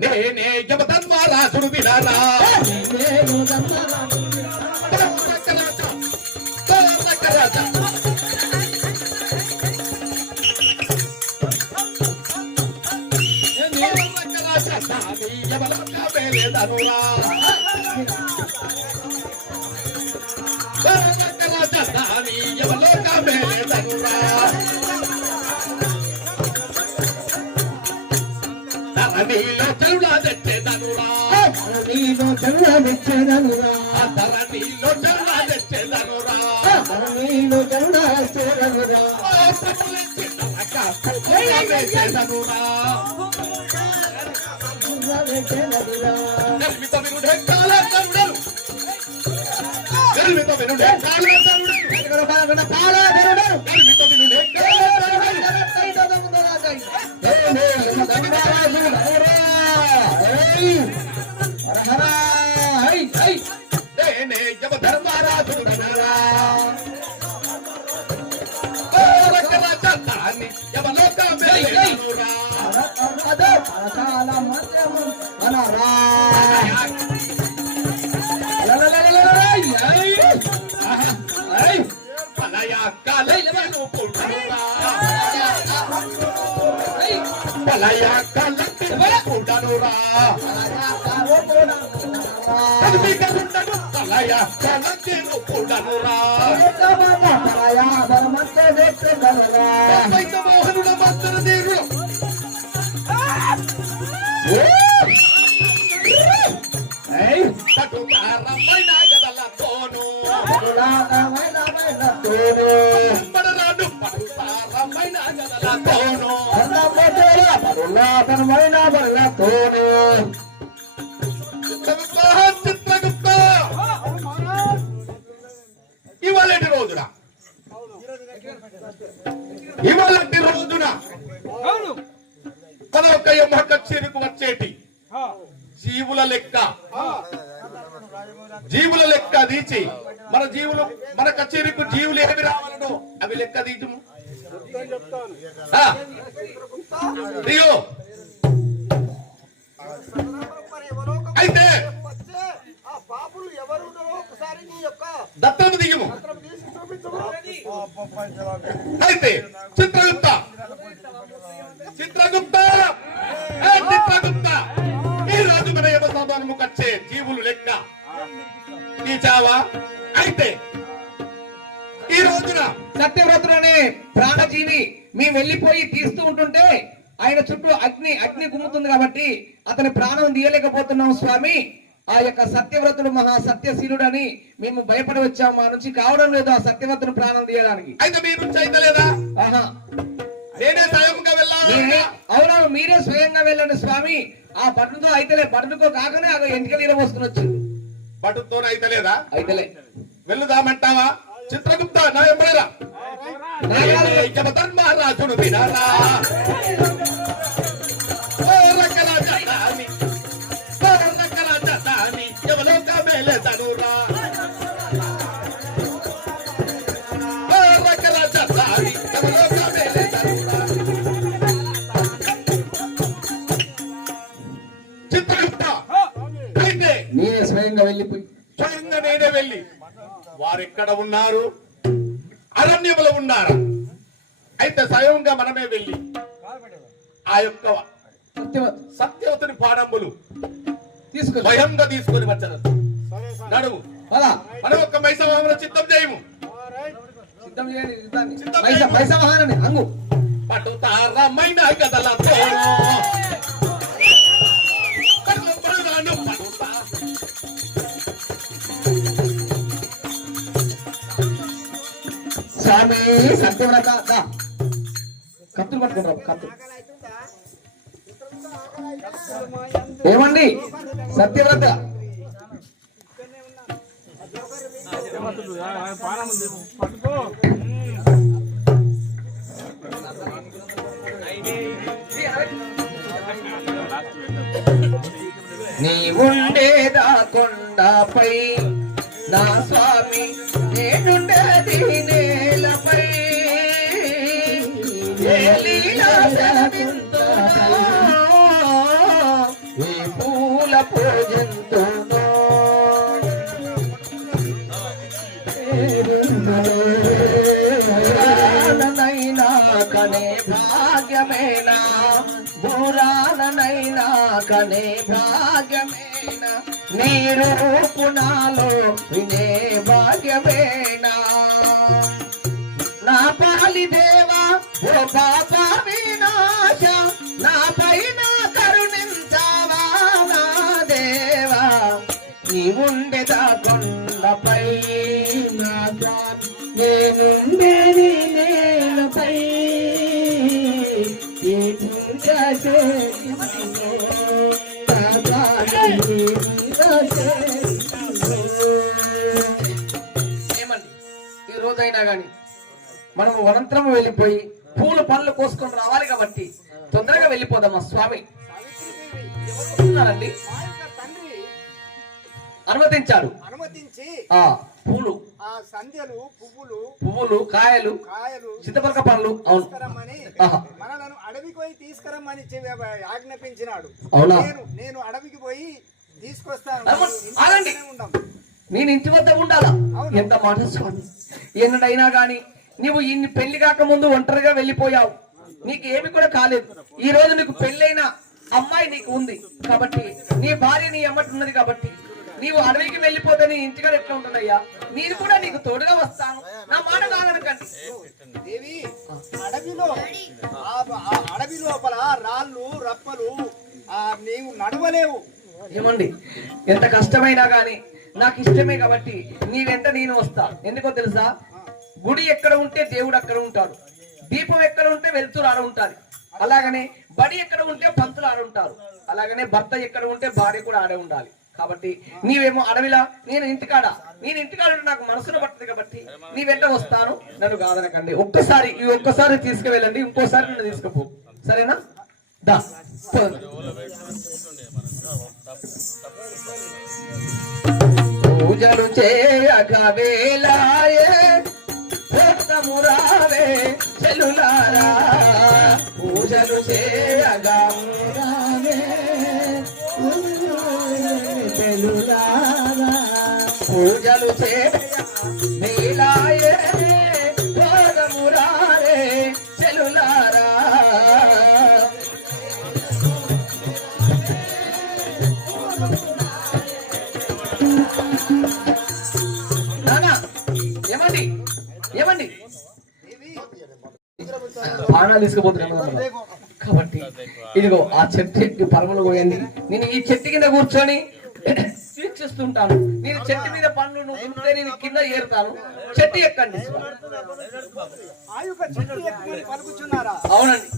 నేనే యమధర్మరాజును వినారా నీలో చెరువులా తెచ్చేదనురా నీలో చెరువులా తెచ్చేదనురా నీలో చెరువులా తెచ్చేదనురా నీలో చెరువులా తెచ్చేదనురా ఇవాళటి రోజున పదొక యమ కచేరికి వచ్చేటి జీవుల లెక్క తీసి మన కచేరీకు జీవులు ఏమి రావాలనో అవి లెక్క తీయము అయితే దత్తము దిగుము అయితే చిత్రగుప్త ఈ రోజు మన యమసభకు వచ్చే జీవులు లెక్క తీచావా? అయితే ఈ రోజున సత్యవ్రతుడనే ప్రాణజీవి మేము వెళ్ళిపోయి తీస్తూ ఉంటుంటే ఆయన చుట్టూ అగ్ని గుమ్ముతుంది కాబట్టి అతని ప్రాణం తీయలేకపోతున్నాం స్వామి. ఆ యొక్క సత్యవ్రతుడు మహా సత్యశీలుడని మేము భయపడి వచ్చాము. మా నుంచి కావడం లేదు ఆ సత్యవ్రతుడు ప్రాణం తీయడానికి. అయితే మీ నుంచి అయితే లేదా? నేనే స్వయంగా వెళ్ళాలి. అవునవును, మీరే స్వయంగా వెళ్ళండి స్వామి. ఆ బటుతో అయితేలే, బటుకో కాకనే ఆ ఎంటికలు ఇరవస్తున్నచ్చు. బటుతో అయితలేదా? అయితలే. వెళ్ళుదామంటావా? చిత్రగుప్త నా ఎప్పుడైనా యమధర్మరాజును వినారా స్వయంగా నేనే వెళ్ళి వారెక్కడ ఉన్నారు? అరణ్యములో ఉన్నారు. అయితే స్వయంగా మనమే వెళ్ళి ఆ యొక్క సత్యవతిని పాడంబులు స్వయంగా తీసుకొని వచ్చారు. నడువు మనం ఒక్క మైసవాహన చిత్తం చేయము. పట్టుతారమైన కదలతో స్వామి. సత్యవ్రత కత్తులు పట్టుకుంటారు. కత్తులు ఏమండి సత్యవ్రత నీ ఉండేదా కొండపై నా స్వామి నేనుండేది నేలపై ఏ లీలా సెలవింతునో, ఏ పూల పూజంతునో పురాణనైనా కనే భాగ్యమేనా, పురాణనైనా కనే భాగ్యమేనా, నీ రూపు నాలో వినే భాగ్యమేనా. నా పాలి దేవా ఓ పాప వినాశ, నా పైన కరుణించావా నా దేవా, నీ ఉండేదా కొండపై నా స్వామి నేనుండేది నేలపై ఏ పూజ చేసినో, నా స్వామి ఏమండి ఈ రోజైనా గాని మనము వనంతరము వెళ్ళిపోయి పూలు పళ్ళు కోసుకొని రావాలి కాబట్టి తొందరగా వెళ్ళిపోదామా స్వామి. ఉన్నారండి అనుమతించాడు. అనుమతించి ఆ పూలు ఆ సంధ్యలు పువ్వులు కాయలు చింతపలక పండ్లు అవును తీసుకురమ్మని ఆహా. మనలను అడవికి పోయి తీసుకురమ్మని ఆజ్ఞాపించినాడు. అవునా? నేను అడవికి పోయి తీసుకొస్తాను. అమ్మ, ఇంటి ఆగండి. దగ్గరనే ఉందాం. నేను ఇంటి వద్ద ఉండాలా? అవును. ఎంత మాట స్వామి. ఎన్నడైనా గాని నీవు ఇన్ని పెళ్లి కాక ముందు ఒంటరిగా వెళ్ళిపోయావు, నీకు ఏమి కూడా కాలేదు. ఈ రోజు నీకు పెళ్ళైన అమ్మాయి నీకు ఉంది కాబట్టి, నీ భార్య నీ అమ్మటి ఉన్నది కాబట్టి నీవు అడవికి వెళ్ళిపోతే నీ ఇంటికాడ ఎట్లా ఉంటుందయ్యా? నేను కూడా నీకు తోడుగా వస్తాను, నా మాట కాదనకండి. దేవి అడవిలో ఆ అడవి లోపల రాళ్ళు రప్పలు నీవు నడవలేవు. ఏమండి ఎంత కష్టమైనా గాని నాకు ఇష్టమే కాబట్టి నీ వెంట నేను వస్తా. ఎందుకో తెలుసా? గుడి ఎక్కడ ఉంటే దేవుడు అక్కడ ఉంటాడు, దీపం ఎక్కడ ఉంటే వెలుతురు ఆడ ఉంటారు, అలాగనే బడి ఎక్కడ ఉంటే పంతులు ఆడ ఉంటారు, అలాగనే భర్త ఎక్కడ ఉంటే భార్య కూడా ఆడే ఉండాలి. కాబట్టి నీవేమో అడవిలా, నేను ఇంటికాడ నాకు మనసును పట్టదు కాబట్టి నీ వెంట వస్తాను, నన్ను కాదనకండి. ఒక్కసారి తీసుకువెళ్ళండి, ఇంకోసారి నన్ను తీసుకుపో, సరేనా? దా పూజలు చేయక వేలాయే మురావే చెలులారా, పూజలు చేయగా మురావే చెలులారా, పూజలు చేయగా వేలాయే మురారే చెలులారా. నానా ఏమండి ఏమండి బాణాలు తీసుకుపోతున్నాను కాబట్టి ఇదిగో ఆ చెట్టు ఎక్కి పరమలు పోయింది. నేను ఈ చెట్టు కింద కూర్చొని వీక్షిస్తుంటాను. నేను చెట్టు మీద పండ్లు నువ్వు తింటే నేను కింద ఏరుతాను. చెట్టు ఎక్కండి. అవునండి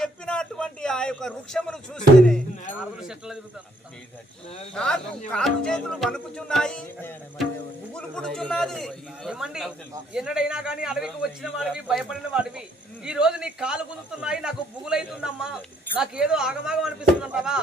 చెప్పినటువంటి ఆ యొక్క వృక్షమును చూస్తేనే కాకు చేతులు వణుకుచున్నాయి, పువ్వులు పుడుచున్నది. ఏమండి ఎన్నడైనా కానీ అడవికి వచ్చిన వాడివి, భయపడిన వాడివి, ఈ రోజు నీ కాలు గుంజుతున్నాయి, నాకు బుగులైతుందమ్మా, నాకేదో ఆగమాగం అనిపిస్తుందంటావా?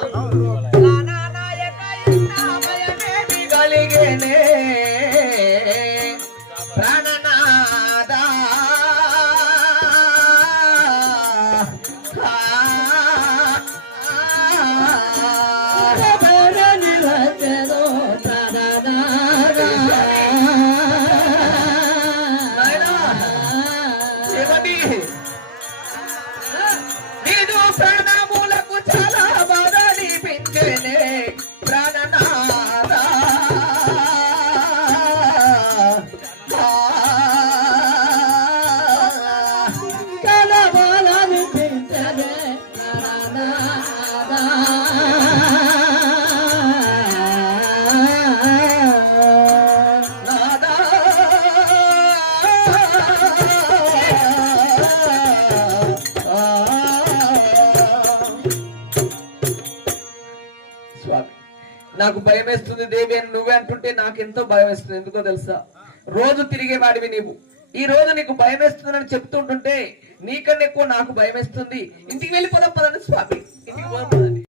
నాకు భయం వేస్తుంది దేవి అని నువ్వే అంటుంటే నాకు ఎంతో భయం వేస్తుంది. ఎందుకో తెలుసా, రోజు తిరిగేవాడివి నీవు. ఈ రోజు నీకు భయం వేస్తుందని చెప్తుంటుంటే నీకన్నా ఎక్కువ నాకు భయం వేస్తుంది. ఇంటికి వెళ్ళిపోదాం పదండి స్వామి, ఇంటికి పోదాం పదండి.